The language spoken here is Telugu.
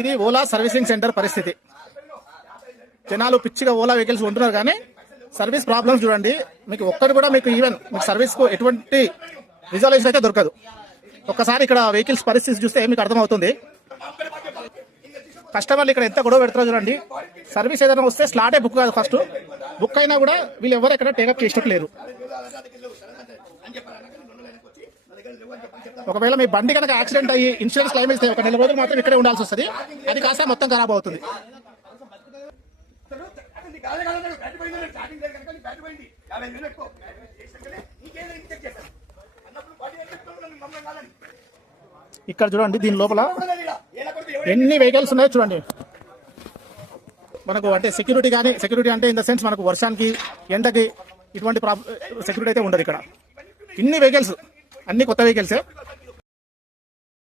ఇది ఓలా సర్వీసింగ్ సెంటర్ పరిస్థితి. జనాలు పిచ్చిగా ఓలా వెహికల్స్ ఉంటున్నారు కానీ సర్వీస్ ప్రాబ్లమ్స్ చూడండి. మీకు ఒక్కటి కూడా మీకు ఈవెన్ మీకు సర్వీస్ కు ఎటువంటి రిజల్యూషన్ అయితే దొరకదు. ఒక్కసారి ఇక్కడ వెహికల్స్ పరిస్థితి చూస్తే మీకు అర్థమవుతుంది. కస్టమర్లు ఇక్కడ ఎంత గొడవ పెడతారో చూడండి. సర్వీస్ ఏదైనా వస్తే స్లాటే బుక్ కాదు, ఫస్ట్ బుక్ అయినా కూడా వీళ్ళు ఎవరు ఎక్కడ టేకప్ చేసినట్టు లేరు. ఒకవేళ మీ బండి కనుక యాక్సిడెంట్ అయ్యి ఇన్సూరెన్స్ క్లెయిమ్ ఇస్తే ఒక 4 రోజులు మాత్రం ఇక్కడే ఉండాల్సి వస్తుంది. అది కాస్త మొత్తం ఖరాబ్ అవుతుంది. ఇక్కడ చూడండి, దీని లోపల ఎన్ని వెహికల్స్ ఉన్నాయో చూడండి. మనకు అంటే సెక్యూరిటీ అంటే ఇన్ ద సెన్స్ మనకు వర్షానికి ఎండకి ఇటువంటి సెక్యూరిటీ అయితే ఉండదు ఇక్కడ. ఇన్ని వెహికల్స్ అన్ని కొత్త వెహికల్సే.